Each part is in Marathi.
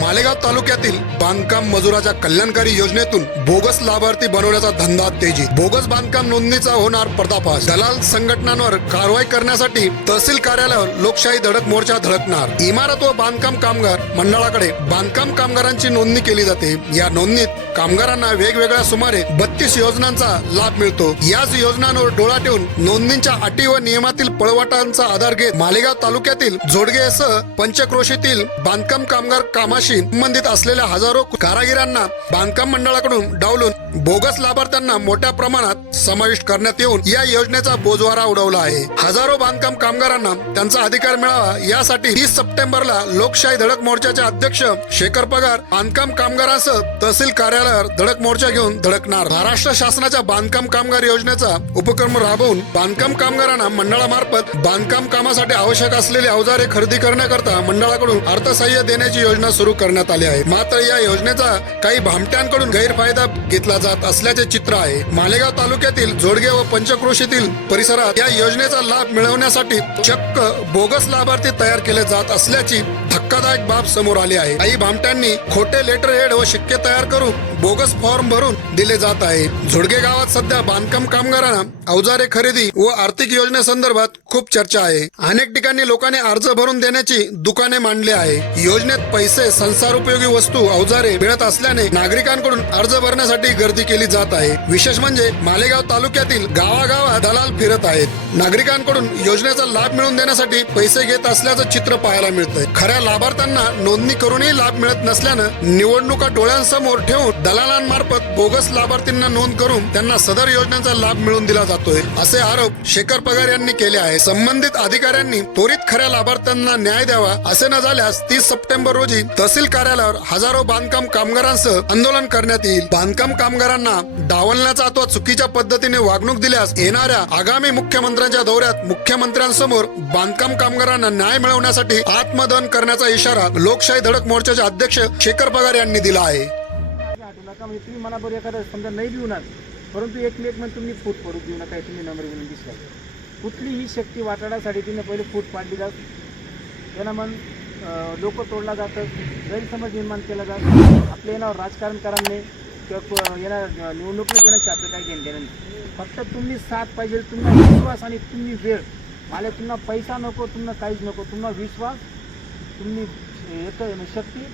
मालेगाव तालुक्यातील बांधकाम मजुराच्या कल्याणकारी योजनेतून बोगस लाभार्थी बनवण्याचा धंदा तेजी. बोगस बांधकाम नोंदणीचा होणार पर्दाफाश. दलाल संघटनांवर कारवाई करण्यासाठी तहसील कार्यालयावर लोकशाही धडक मोर्चा धडकणार. इमारत व बांधकाम कामगार मंडळाकडे बांधकाम कामगारांची नोंदणी केली जाते. या नोंदणीत कामगारांना वेगवेगळ्या सुमारे बत्तीस योजनांचा लाभ मिळतो. याच योजनांवर डोळा ठेवून नोंदणीच्या अटी व नियमातील पळवाटांचा आधार घेत मालेगाव तालुक्यातील जोडगेसह पंचक्रोशीतील बांधकाम कामगार कामाशी संबंधित असलेल्या हजारो कारागिरांना बांधकाम मंडळाकडून डावलून बोगस लाभार्थ्यांना मोठ्या प्रमाणात समाविष्ट करण्यात येऊन या योजनेचा बोजवारा उडवला आहे. हजारो बांधकाम कामगारांना त्यांचा अधिकार मिळावा यासाठी तीस सप्टेंबरला लोकशाही धडक मोर्चाचे अध्यक्ष शेखर पगार बांधकाम कामगारांसह तहसील कार्यालयावर धडक मोर्चा घेऊन धडकणार. महाराष्ट्र शासनाच्या बांधकाम कामगार योजनेचा उपक्रम राबवून बांधकाम कामगारांना मंडळामार्फत बांधकाम कामासाठी आवश्यक असलेली अवजारे खरेदी करण्याकरता मंडळाकडून अर्थसहाय्य देण्याची योजना सुरू करण्यात आली आहे. मात्र या योजनेचा काही भामट्यांकडून गैरफायदा घेतला जात असल्याचे चित्र आहे. मालेगाव तालुक्यातील जोडगे व पंचक्रोशीतील परिसरात या योजनेचा लाभ मिळवण्यासाठी चक्क बोगस लाभार्थी तयार केले जात असल्याची धक्कादायक बाब समोर आली आहे. काही भामट्यांनी खोटे लेटर हेड व शिक्के तयार करून बोगस फॉर्म भरून दिले जात आहे. झुडगे गावात सध्या बांधकाम कामगारांना अवजारे खरेदी व आर्थिक योजनेसंदर्भात खूप चर्चा आहे. अनेक ठिकाणी लोकांनी अर्ज भरून देण्याची दुकाने मांडली आहे. योजनेत पैसे संसार उपयोगी वस्तू अवजारे मिळत असल्याने नागरिकांकडून अर्ज भरण्यासाठी गर्दी केली जात आहे. विशेष म्हणजे मालेगाव तालुक्यातील गावागावात दलाल फिरत आहेत. नागरिकांकडून योजनेचा लाभ मिळवून देण्यासाठी पैसे घेत असल्याचं चित्र पाहायला मिळतंय. खऱ्या लाभार्थ्यांना नोंदणी करूनही लाभ मिळत नसल्यानं निवडणुका डोळ्यांसमोर ठेवून दलालांमार्फत बोगस लाभार्थींना नोंद करून त्यांना सदर योजनेचा लाभ मिळवून दिला जातोय असे आरोप शेखर पगार यांनी केले आहे संबंधित अधिकाऱ्यांनी त्वरित खऱ्या लाभार्थ्यांना न्याय द्यावा असे न झाल्यास तीस सप्टेंबर रोजी तहसील कार्यालयावर हजारो बांधकाम कामगारांसह आंदोलन करण्यात येईल. बांधकाम कामगारांना डावलण्याचा अथवा चुकीच्या पद्धतीने वागणूक दिल्यास येणाऱ्या आगामी मुख्यमंत्र्यांच्या दौऱ्यात मुख्यमंत्र्यांसमोर बांधकाम कामगारांना न्याय मिळवण्यासाठी आत्मदहन करण्याचा इशारा लोकशाही धडक मोर्चाचे अध्यक्ष शेखर पगार यांनी दिला आहे. नका म्हणजे तुम्ही मला एखादा समजा नाही लिहणार परंतु एकमेक म्हणजे तुम्ही फूट पडू देऊ नका तुम्ही नम्र घेऊन दिसला कुठलीही शक्ती वाटाडासाठी तिने पहिले फूट पाडली जात. त्यांना मन लोक तोडला जातं गैरसमज निर्माण केला जात. आपल्या येणार राजकारण कराने किंवा येणार निवडणुकीला देण्याची आपलं काही घेणं देणं नाही. फक्त तुम्ही साथ पाहिजे तुम्हाला विश्वास आणि तुम्ही वेळ. मला तुम्हाला पैसा नको तुम्हाला काहीच नको तुम्हाला विश्वास तुम्ही एक शक्ती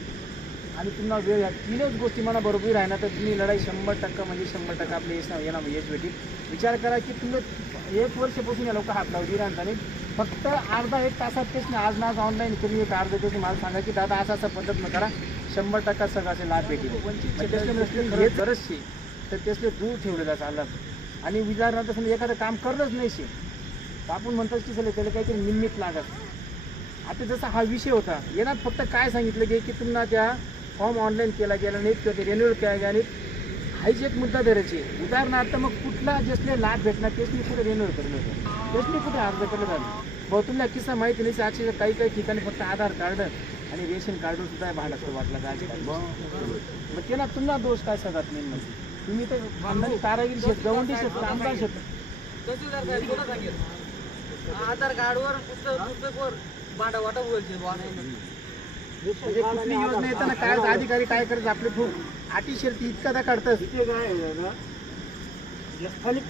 आणि तुम्हाला वेळ या. तीनच गोष्टी मला बरोबर आहे ना तर तुम्ही लढाई शंभर टक्का म्हणजे शंभर टक्का आपले यश येणार यश भेटेल. विचार करा की तुम्ही एक वर्षापासून या लोक हात लावली आणि फक्त अर्धा एक तासात तेच नाही आज ना आज ऑनलाईन तुम्ही एक अर्धा तास मला सांगा की दादा असं असं पद्धत न करा शंभर टक्का सगळं असे लाभ भेटेल. हे गरजशी तर त्यातले दूर ठेवलेला चालला आणि विचारणार समजा एखादं काम करणंच नाही शे. तर आपण म्हणतोच की चले त्याला काहीतरी निमित्त लागत. आता जसा हा विषय होता येणार फक्त काय सांगितलं की की तुम्हाला त्या फॉर्म ऑनलाईन केला गेला नाही किंवा ते रेन्युअल केला गेला नाही. हाच एक मुद्दा धरायचे. उदाहरणार्थ मग कुठला जसले लाभ भेटणार तेच मी कुठे रेन्युअल करणं होतं? तेच मी कुठे अर्ज केलं झालं भाऊ तुम्हाला किस्सा माहिती नाही अक्षरशः काही काही ठिकाणी फक्त आधार कार्ड आणि रेशन कार्ड सुद्धा भाड असतं वाटलं का मग त्याला तुम्हाला दोष काय सगळ्यात नाही म्हणजे तुम्ही तर खानदानी कारागिरी शेत गवंडी शेत आमदार शेत. आधार कार्डवर पुस्तक पुस्तकवर. बाटा वाटा बोलचे म्हणजे कुठली योजना येताना काय अधिकारी काय करायचं आपले खूप अटी शर्ती इतका त्या काढतात ते काय आहे ना या स्थानिक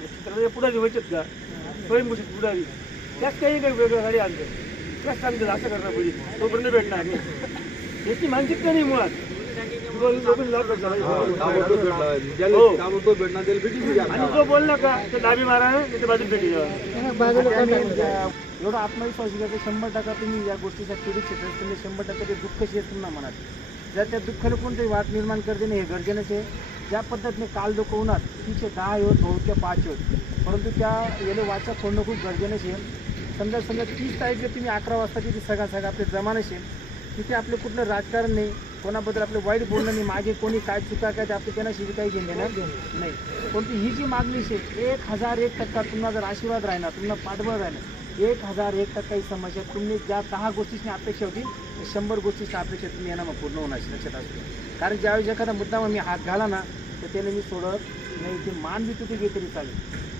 चित्राला पुढारी व्हायचेत का? स्वयंघोषित पुढारी. त्यात काही काही वेगळं गाडी आणतात. त्याच सांगतात असं करणार पाहिजे तोपर्यंत भेटणार नाही. याची मानसिकता नाही मुळात. आणि जो बोलला का ते दाबी मारा ते बाजूला भेटी द्यावा एवढा आत्मविश्वास आहे की शंभर टक्का तुम्ही या गोष्टीच्या पीडित क्षेत्रात तुम्ही शंभर टक्का ते दुःख शेत तुम्हाला मनात जर त्या दुःखाला कोणतरी वाट निर्माण करते नाही हे गरजेनंच आहे. ज्या पद्धतीने काल लोक होणार तिचे दहा होत किंवा पाच होत परंतु त्या याला वाचा फोडणं खूप गरजेनंच आहे. समजा समजा तीस तारीख जर तुम्ही अकरा वाजता तिथे सगळा सगळा आपले जमान आहे. तिथे आपलं कुठलं राजकारण नाही. कोणाबद्दल आपलं वाईट बोलणं नाही मागे कोणी काय चुका काय ते आपलं त्यांना शिवी काही घेणं नाही. परंतु ही जी मागणी आहे एक हजार एक टक्का तुम्हाला जर आशीर्वाद राहणार तुम्हाला पाठबळ राहणार एक हजार एक टक्का ही समस्या तुम्ही ज्या दहा गोष्टीची अपेक्षा होती शंभर गोष्टीची अपेक्षा तुम्ही यांना मग पूर्ण होणार लक्षात असतो कारण ज्यावेळेस एखादा मुद्दा मी हात घाला ना तर त्याने मी सोडत नाही ते मान बी तुझे तरी चालेल.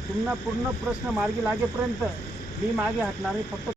तुम्हाला पूर्ण प्रश्न मार्गी लागेपर्यंत मी मागे हटणार नाही फक्त